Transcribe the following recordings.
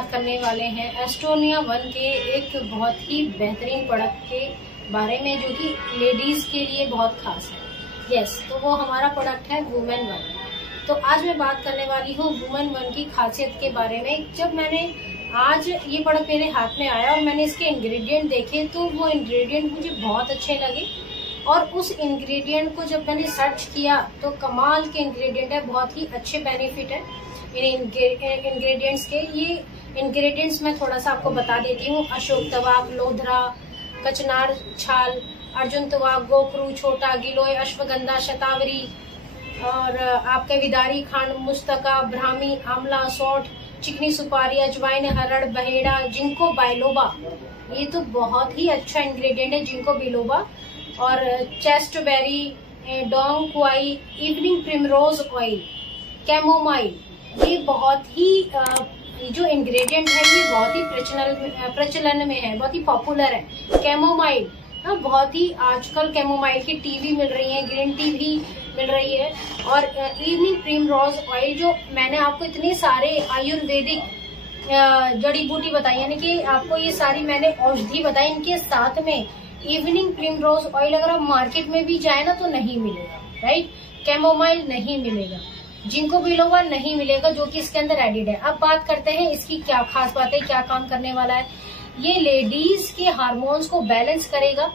बात करने वाले हैं एस्टोनिया 1 के एक बहुत ही बेहतरीन प्रोडक्ट के बारे में, जो कि लेडीज के लिए बहुत खास है। यस, तो वो हमारा प्रोडक्ट है वुमेन 1। तो आज मैं बात करने वाली हूँ वुमेन 1 की खासियत के बारे में। जब मैंने आज ये प्रोडक्ट मेरे हाथ में आया और मैंने इसके इंग्रेडिएंट देखे तो वो इंग्रेडिएंट मुझे बहुत अच्छे लगे, और उस इंग्रेडिएंट को जब मैंने सर्च किया तो कमाल के इंग्रेडिएंट है, बहुत ही अच्छे बेनिफिट है इन इंग्रेडिएंट्स के। ये इंग्रेडिएंट्स मैं थोड़ा सा आपको बता देती हूँ। अशोक तवाक, लोधरा, कचनार छाल, अर्जुन तवाक, गोखरू, छोटा गिलोय, अश्वगंधा, शतावरी और आपके विदारी खांड, मुस्तका, ब्राह्मी, आंवला, सौठ, चिकनी सुपारी, अजवाइन, हरड़, बहेड़ा, जिंको बाइलोबा। ये तो बहुत ही अच्छा इंग्रेडिएंट है, जिंको बिलोबा। और chasteberry, Dong क्वाई, evening primrose oil, chamomile. ये बहुत ही जो इंग्रेडिएंट है ये बहुत ही प्रचलन में है, बहुत ही पॉपुलर है। कैमोमाइल बहुत ही आजकल कैमोमाइल की टी भी मिल रही है, ग्रीन टी भी मिल रही है। और इवनिंग प्रिमरोज ऑयल, जो मैंने आपको इतने सारे आयुर्वेदिक जड़ी बूटी बताई, यानी कि आपको ये सारी मैंने औषधि बताई, इनके साथ में इवनिंग प्रिमरोज ऑयल अगर आप मार्केट में भी जाए ना तो नहीं मिलेगा, राइट। कैमोमाइल नहीं मिलेगा, जिंको बिलोबा नहीं मिलेगा, जो कि इसके अंदर एडिड है। अब बात करते हैं इसकी क्या खास बात है, क्या काम करने वाला है। ये लेडीज के हार्मोन्स को बैलेंस करेगा,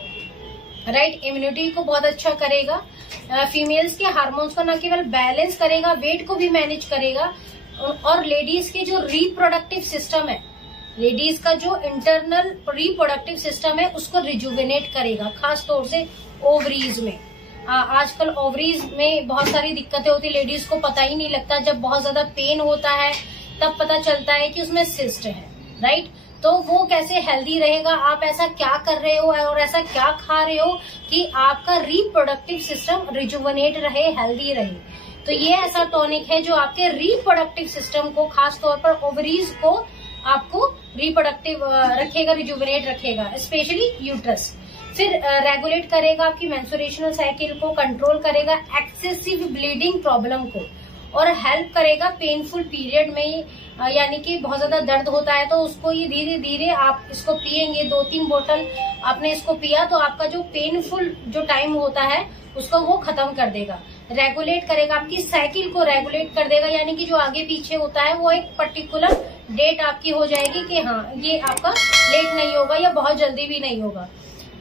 राइट, इम्यूनिटी को बहुत अच्छा करेगा, फीमेल्स के हार्मोन्स को न केवल बैलेंस करेगा, वेट को भी मैनेज करेगा, और लेडीज के जो रिप्रोडक्टिव सिस्टम है, लेडीज का जो इंटरनल रिप्रोडक्टिव सिस्टम है उसको रिजुविनेट करेगा, खास तौर से ओवरीज में। आजकल ओवरीज में बहुत सारी दिक्कतें होती है, लेडीज को पता ही नहीं लगता। जब बहुत ज्यादा पेन होता है तब पता चलता है कि उसमें सिस्ट है, राइट। तो वो कैसे हेल्दी रहेगा, आप ऐसा क्या कर रहे हो और ऐसा क्या खा रहे हो कि आपका रिप्रोडक्टिव सिस्टम रिजुविनेट रहे, हेल्दी रहे। तो ये ऐसा टॉनिक है जो आपके रिप्रोडक्टिव सिस्टम को, खास तौर पर ओवरीज को, आपको रिप्रोडक्टिव रखेगा, रिजुविनेट रखेगा, स्पेशली यूट्रस। फिर रेगुलेट करेगा आपकी मेंस्ट्रुएशनल साइकिल को, कंट्रोल करेगा एक्सेसिव ब्लीडिंग प्रॉब्लम को, और हेल्प करेगा पेनफुल पीरियड में। यानी कि बहुत ज्यादा दर्द होता है तो उसको ये धीरे धीरे आप इसको पिएंगे, 2-3 बोतल आपने इसको पिया तो आपका जो पेनफुल जो टाइम होता है उसको वो खत्म कर देगा। रेगुलेट करेगा आपकी साइकिल को, रेगुलेट कर देगा, यानी कि जो आगे पीछे होता है वो एक पर्टिकुलर डेट आपकी हो जाएगी कि हाँ ये आपका लेट नहीं होगा या बहुत जल्दी भी नहीं होगा।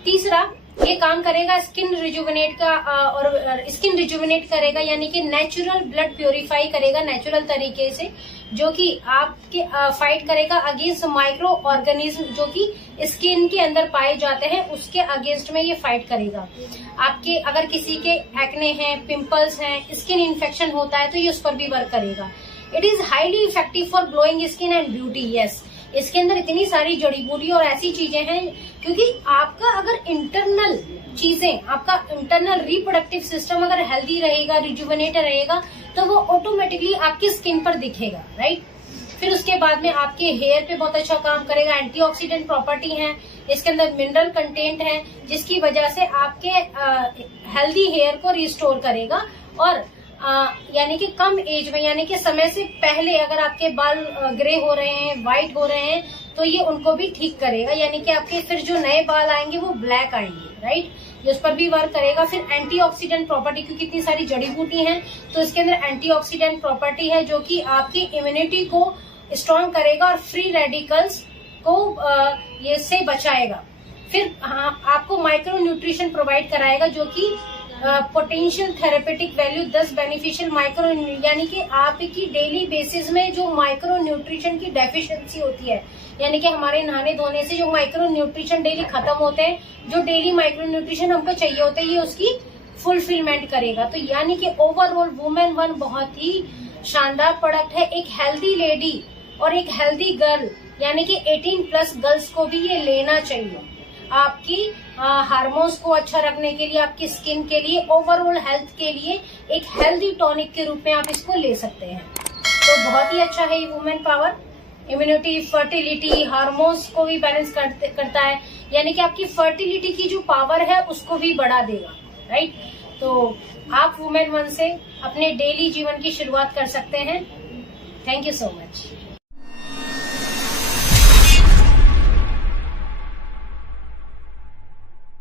तीसरा, ये काम करेगा स्किन रिजुविनेट का, और स्किन रिजुविनेट करेगा, यानी कि नेचुरल ब्लड प्योरीफाई करेगा नेचुरल तरीके से, जो कि आपके फाइट करेगा अगेंस्ट माइक्रो ऑर्गेनिज्म जो कि स्किन के अंदर पाए जाते हैं, उसके अगेंस्ट में ये फाइट करेगा। आपके अगर किसी के एक्ने हैं, पिंपल्स हैं, स्किन इन्फेक्शन होता है तो ये उस पर भी वर्क करेगा। It is highly effective for glowing skin and beauty. Yes, इसके अंदर इतनी सारी जड़ी बूटी और ऐसी चीजें हैं, क्योंकि आपका अगर इंटरनल चीजें, आपका इंटरनल रिप्रोडक्टिव सिस्टम अगर हेल्दी रहेगा, रिजुविनेट रहेगा, तो वो ऑटोमेटिकली आपकी स्किन पर दिखेगा, राइट। फिर उसके बाद में आपके हेयर पे बहुत अच्छा काम करेगा। एंटीऑक्सीडेंट प्रॉपर्टी है इसके अंदर, मिनरल कंटेंट है, जिसकी वजह से आपके हेल्दी हेयर को रिस्टोर करेगा। और यानी कि कम एज में, यानी कि समय से पहले अगर आपके बाल ग्रे हो रहे हैं, व्हाइट हो रहे हैं, तो ये उनको भी ठीक करेगा, यानी कि आपके फिर जो नए बाल आएंगे वो ब्लैक आएंगे, राइट। ये उस पर भी वर्क करेगा। फिर एंटीऑक्सीडेंट प्रॉपर्टी, क्योंकि इतनी सारी जड़ी बूटी हैं तो इसके अंदर एंटीऑक्सीडेंट प्रॉपर्टी है जो कि आपकी इम्यूनिटी को स्ट्रॉन्ग करेगा और फ्री रेडिकल्स को ये से बचाएगा। फिर आपको माइक्रो न्यूट्रिशन प्रोवाइड कराएगा, जो कि potential therapeutic value 10 beneficial micro, यानी कि आपकी डेली बेसिस में जो माइक्रो न्यूट्रिशन की डेफिशिएंसी होती है, यानी कि हमारे नहाने धोने से जो माइक्रो न्यूट्रिशन डेली खत्म होते हैं, जो डेली माइक्रो न्यूट्रिशन हमको चाहिए होते हैं, ये उसकी फुलफिलमेंट करेगा। तो यानी कि ओवरऑल वुमेन 1 बहुत ही शानदार प्रोडक्ट है। एक हेल्दी लेडी और एक हेल्दी गर्ल, यानी कि 18+ गर्ल्स को भी ये लेना चाहिए, आपकी हार्मोन्स को अच्छा रखने के लिए, आपकी स्किन के लिए, ओवरऑल हेल्थ के लिए एक हेल्दी टॉनिक के रूप में आप इसको ले सकते हैं। तो बहुत ही अच्छा है ये women power. Immunity, fertility, hormones को भी बैलेंस करता है, यानी कि आपकी फर्टिलिटी की जो पावर है उसको भी बढ़ा देगा, राइट। तो आप वुमेन 1 से अपने डेली जीवन की शुरुआत कर सकते हैं। Thank you so much.